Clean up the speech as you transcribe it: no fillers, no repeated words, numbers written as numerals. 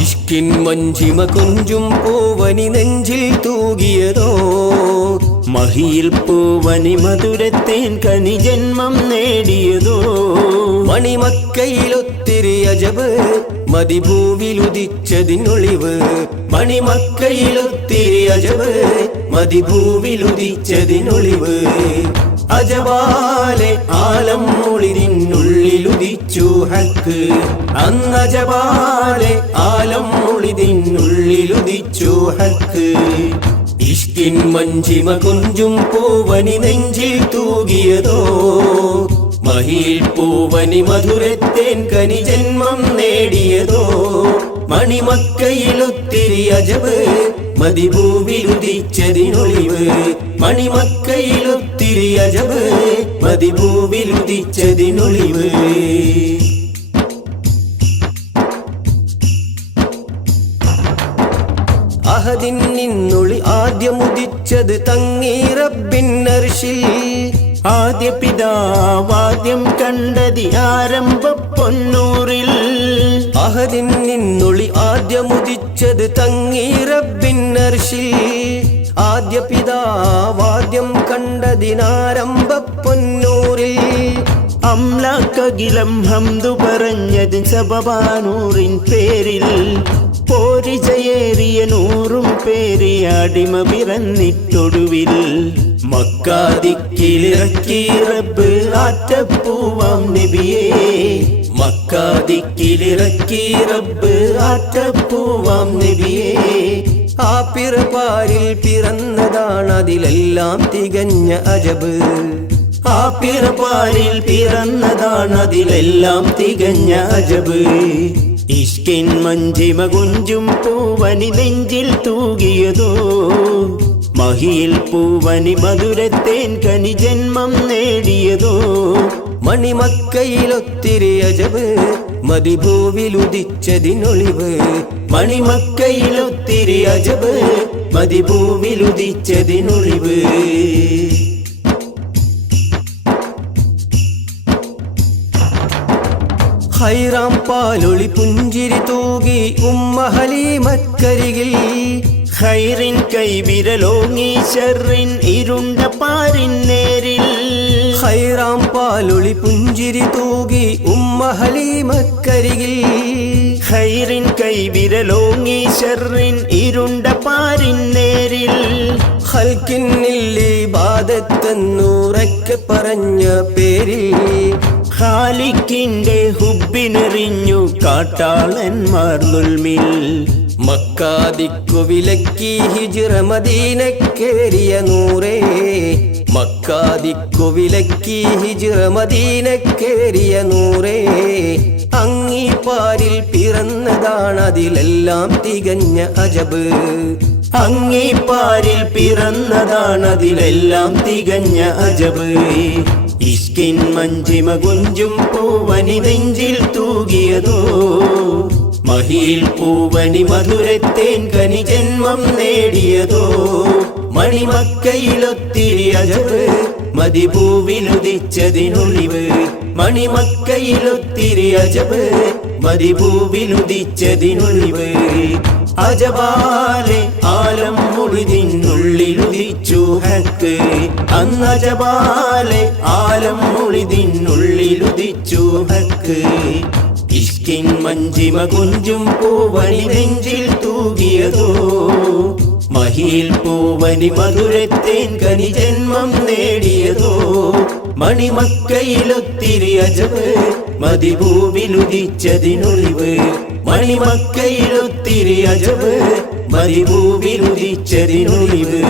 ഇഷ്കിൻ മഞ്ചിമ കൊഞ്ചും പൂവനി നെഞ്ചിൽ തൂകിയതോ മഹിയിൽ പൂവനി മധുരത്തേൻ കനി ജന്മം നേടിയതോ മണിമക്കയിലൊത്തിരി അജബ് മതിഭൂവിലുദിച്ചതിനൊളിവ് മണിമക്കയിലൊത്തിരി അജബ് മതിഭൂവിലുദിച്ചതിനൊളിവ് അജബാലെ ആലം മൊളിതിനുള്ളിലുദിച്ചു ഹക്ക് അന്നജബാലെ ആലം മൊളിതിനുള്ളിലുദിച്ചു ഹക്ക് ഇഷ്കിൻ മഞ്ചിമ കൊഞ്ചും പൂവനി നെഞ്ചിൽ തൂകിയതോ മഹിയിൽ പൂവനി മധുരത്തേൻ കനി ജന്മം നേടിയതോ മണിമക്കയിലൊത്തിരി അജബ് മതിഭൂവിലുദിച്ചതിനൊളിവ് മണിമക്കയിലൊത്തിരി അജബ് മതിഭൂവിലുദിച്ചതിനൊളിവ് അഹദിൻ നിന്നൊളി ആദ്യമുദിച്ചത് തങ്ങി റബ്ബിൻ അർശിൽ ആദ്യ പിതാവാദ്യം കണ്ടതി ആരംഭ പൊന്നൂറിൽ അഹദിൻ നിന്നൊളി ആദ്യമുദിച്ചത് തങ്ങി റബ്ബിൻ അർശിൽ ആദ്യ പിതാവാദ്യം കണ്ടതിനാരംഭ പൊന്നൂറിൽ അംലാക്കകിലം ഹംദു പറഞ്ഞത് സബബാനൂറിൻ പേരിൽ പോരിജയേറിയ നൂറും പേരിയ അടിമ പിറന്നിട്ടൊടുവിൽ മക്കാദിക്കിലിറക്കി റബ്ബ് ആറ്റപ്പൂവാം നബിയേ മക്കാദിക്കിലിറക്കി റബ്ബ് ആറ്റപ്പൂവാം നബിയേ ആ പിറപാരിൽ പിറന്നതാണ് അതിലെല്ലാം തികഞ്ഞ അജബ് ആ പിറപാരിൽ പിറന്നതാണ് അതിലെല്ലാം തികഞ്ഞ അജബ് ഇഷ്കിൻ മഞ്ചിമ കുഞ്ചും പൂവനി നെഞ്ചിൽ തൂകിയതോ മഹിയിൽ പൂവനി മധുരത്തേൻ കനി ജന്മം നേടിയതോ മണിമക്കയിലൊത്തിരി അജബ് മതിഭൂവിലുദിച്ചതിനൊളിവ് മണിമക്കയിലൊത്തിരി അജബ് മതിഭൂവിലുദിച്ചതിനൊളിവ് ഹൈറാം പാലൊളി പുഞ്ചിരി തൂകി ഉമ്മ ഹലീമക്കരികിൽ ഖൈറിൻ കൈവിരലോങ്ങി ശർറിൻ ഇരുണ്ട പാരിൻ നേരിൽ ഹൈറാം പാലൊളി പുഞ്ചിരി തൂകി ഉമ്മ ഹലീമക്കരികിൽ ഖൈറിൻ കൈവിരലോങ്ങി ശർറിൻ ഇരുണ്ട പാരിൻ നേരിൽ ഹൽക്കിന്നില്ലി ബാദത്തെന്നുറക്കെ പറഞ്ഞ പേരിൽ ഖാലിക്കിന്റെ ഹുബിനെറിഞ്ഞു കാട്ടാളന്മാർ ദുൽമിൽ മക്കാദിക്കു വിലക്കി ഹിജ്റ മദീനക്കേറിയ നൂറേ മക്കാദിക്കു വിലക്കി ഹിജ്റ മദീനക്കേറിയ നൂറേ അങ്ങീ പാരിൽ പിറന്നതാണ് അതിലെല്ലാം തികഞ്ഞ അജബ് അങ്ങീ പാരിൽ പിറന്നതാണ് അതിലെല്ലാം തികഞ്ഞ അജബ് ഇഷ്കിൻ മഞ്ചിമ കുഞ്ചും പൂവനി നെഞ്ചിൽ തൂകിയതോ മഹിയിൽ പൂവനി മധുരത്തേൻ കനി ജന്മം നേടിയതോ മണിമക്കയിലൊത്തിരി അജബ് മതിഭൂവിലുദിച്ചതിനൊളിവ് മണിമക്കയിലൊത്തിരി അജബ് മതിഭൂവിലുദിച്ചതിനൊളിവ് അജബാലെ ആലം മുളിതിനുള്ളിലുദിച്ചു ഹക്ക് അന്നജബാലെ ആലം മുളിതിനുള്ളിലുദിച്ചു ഹക്ക് ഇഷ്കിൻ മഞ്ചിമ കുഞ്ചും പൂവനി നെഞ്ചിൽ തൂകിയതോ മഹിയിൽ പൂവനി മധുരത്തേൻ കനി ജന്മം നേടിയതോ മണിമക്കയിലൊത്തിരി അജബ് മതിഭൂവിലുദിച്ചതിനൊളിവ് മണിമക്കയിലൊത്തിരി അജബ് മതിഭൂവിലുദിച്ചതിനൊളിവ്